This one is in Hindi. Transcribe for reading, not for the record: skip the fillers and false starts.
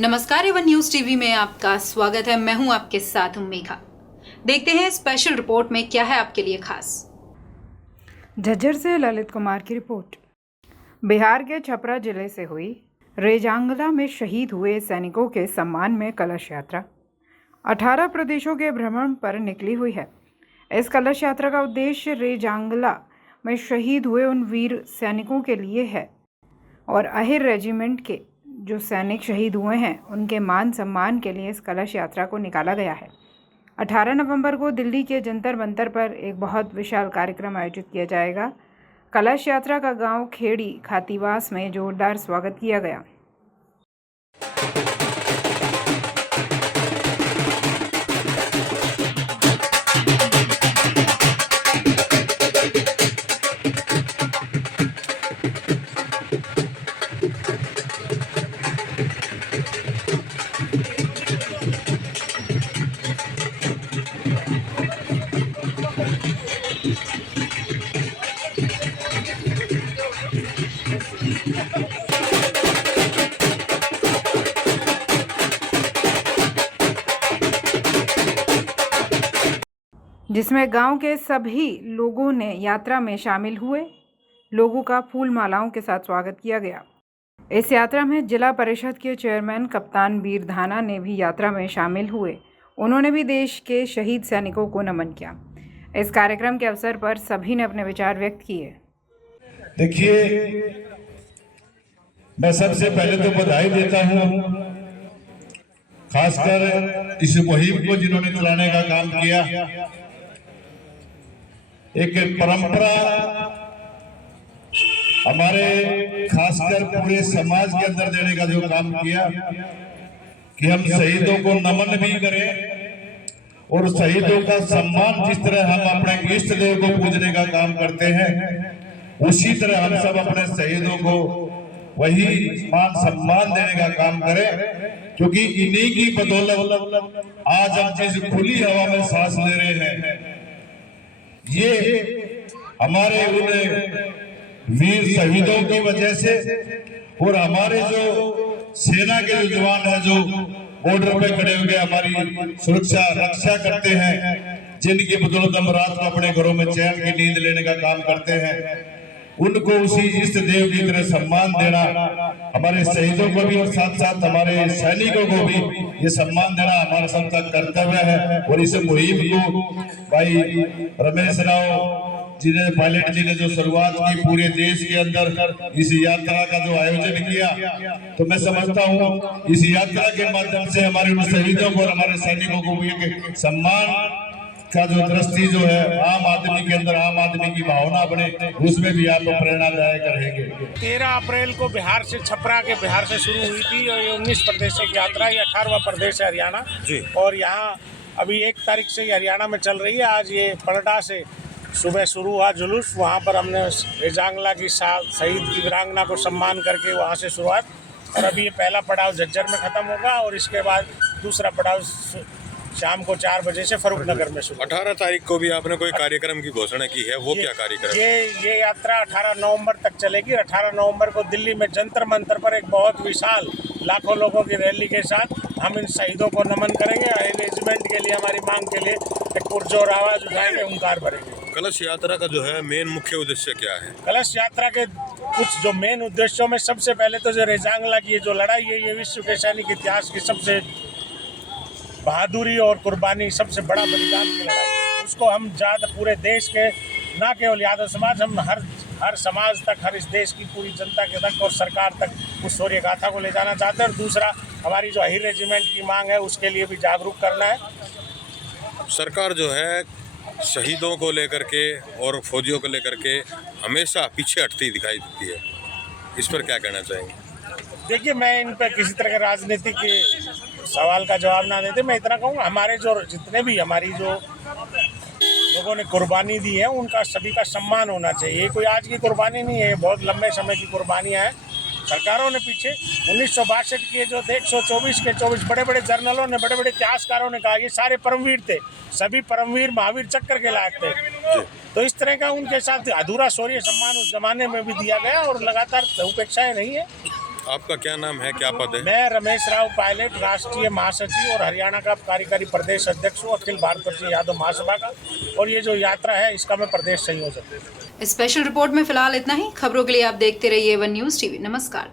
नमस्कार, एवन न्यूज टीवी में आपका स्वागत है। मैं हूं आपके साथ मेघा। देखते हैं स्पेशल रिपोर्ट में क्या है आपके लिए खास। झज्जर से ललित कुमार की रिपोर्ट। बिहार के छपरा जिले से हुई रेजांगला में शहीद हुए सैनिकों के सम्मान में कलश यात्रा 18 प्रदेशों के भ्रमण पर निकली हुई है। इस कलश यात्रा का उद्देश्य रेजांगला में शहीद हुए उन वीर सैनिकों के लिए है और अहिर रेजिमेंट के जो सैनिक शहीद हुए हैं उनके मान सम्मान के लिए इस कलश यात्रा को निकाला गया है। 18 नवंबर को दिल्ली के जंतर मंतर पर एक बहुत विशाल कार्यक्रम आयोजित किया जाएगा। कलश यात्रा का गांव खेड़ी खातीवास में जोरदार स्वागत किया गया। जिसमें गांव के सभी लोगों ने यात्रा में शामिल हुए। लोगों का फूल मालाओं के साथ स्वागत किया गया। इस यात्रा में जिला परिषद के चेयरमैन कप्तान वीर धाना ने भी यात्रा में शामिल हुए। उन्होंने भी देश के शहीद सैनिकों को नमन किया। इस कार्यक्रम के अवसर पर सभी ने अपने विचार व्यक्त किए। देखिए, मैं सबसे पहले तो बधाई देता हूं, खासकर इस मुहिम को जिन्होंने चलाने का काम किया। एक परंपरा हमारे खासकर पूरे समाज के अंदर देने का जो काम किया कि हम शहीदों को नमन भी करें और शहीदों का सम्मान जिस तरह हम अपने इष्ट देव को पूजने का काम करते हैं, उसी तरह हम सब अपने शहीदों को वही मान सम्मान देने का काम करें, क्योंकि इन्हीं की बदौलत आज हम जिस खुली हवा में सांस ले रहे हैं, ये हमारे उन वीर शहीदों की वजह से और हमारे जो सेना के जो जवान हैं जो बॉर्डर पे खड़े हुए हमारी सुरक्षा रक्षा करते हैं, जिनकी बदौलत हम रात को अपने घरों में चैन की नींद लेने का काम करते हैं, उनको उसी इष्ट देव की तरह सम्मान देना, हमारे शहीदों को भी और साथ साथ हमारे सैनिकों को भी ये सम्मान देना हमारा सबका कर्तव्य है। और इस मुहिम को भाई रमेश राव जी ने, पायलट जी ने जो शुरुआत की पूरे देश के अंदर इस यात्रा का जो आयोजन किया, तो मैं समझता हूँ इस यात्रा के माध्यम से हमारे उन शहीदों को और हमारे सैनिकों को भी एक सम्मान का जो दृष्टि जो है आम आदमी के अंदर, आम आदमी की भावना बने, उसमें भी आप प्रेरणादायक रहेंगे। 13 अप्रैल को बिहार से छपरा के बिहार से शुरू हुई थी और ये 19 प्रदेशों की यात्रा, ये 18वां प्रदेश है हरियाणा जी। और यहाँ अभी 1 तारीख से हरियाणा में चल रही है। आज ये पलटा से सुबह शुरू हुआ जुलूस, वहाँ पर हमने रेजांगला की शहीद की वीरांगना को सम्मान करके वहाँ से शुरुआत, और अभी ये पहला पड़ाव झज्जर में ख़त्म होगा और इसके बाद दूसरा पड़ाव शाम को 4 बजे से फरूखनगर में शुरू। 18 तारीख को भी आपने कोई कार्यक्रम की घोषणा की है, वो क्या कार्यक्रम? ये यात्रा 18 नवंबर तक चलेगी। 18 नवंबर को दिल्ली में जंतर मंतर पर एक बहुत विशाल लाखों लोगों की रैली के साथ हम इन शहीदों को नमन करेंगे। रेजिमेंट के लिए, हमारी मांग के लिए एक पुरजोर आवाज उठाएंगे, हुंकार भरेंगे। कलश यात्रा का जो है मेन मुख्य उद्देश्य क्या है? कलश यात्रा के कुछ जो मेन उद्देश्यों में सबसे पहले तो जो रेजांगला की जो लड़ाई है, ये विश्व के सैनिक इतिहास की सबसे बहादुरी और कुर्बानी, सबसे बड़ा बलिदान की लड़ाई है। उसको हम ज़्यादा पूरे देश के, ना केवल यादव समाज, हम हर समाज तक, हर इस देश की पूरी जनता के तक और सरकार तक उस शौर्य गाथा को ले जाना चाहते हैं। और दूसरा, हमारी जो अहिर रेजिमेंट की मांग है उसके लिए भी जागरूक करना है। सरकार जो है शहीदों को लेकर के और फौजियों को लेकर के हमेशा पीछे हटती दिखाई देती है, इस पर क्या कहना चाहेंगे? देखिए, मैं इन पर किसी तरह के राजनीतिक के सवाल का जवाब ना देते, मैं इतना कहूँगा, हमारे जो जितने भी हमारी जो लोगों ने कुर्बानी दी है उनका सभी का सम्मान होना चाहिए। ये कोई आज की कुर्बानी नहीं है, बहुत लंबे समय की कुर्बानियाँ हैं। सरकारों ने पीछे 1962 के जो थे, 124 के 24 बड़े बड़े जर्नलों ने, बड़े बड़े इतिहासकारों ने कहा ये सारे परमवीर थे, सभी परमवीर महावीर चक्र के लायक थे। तो इस तरह का उनके साथ अधूरा शौर्य सम्मान उस जमाने में भी दिया गया और लगातार उपेक्षाएं नहीं है। आपका क्या नाम है, क्या पद है? मैं रमेश राव पायलट, राष्ट्रीय महासचिव और हरियाणा का कार्यकारी प्रदेश अध्यक्ष हूँ, अखिल भारतीय यादव महासभा का। और ये जो यात्रा है इसका मैं प्रदेश संयोजक हूँ। स्पेशल रिपोर्ट में फिलहाल इतना ही। खबरों के लिए आप देखते रहिए वन न्यूज़ टीवी। नमस्कार।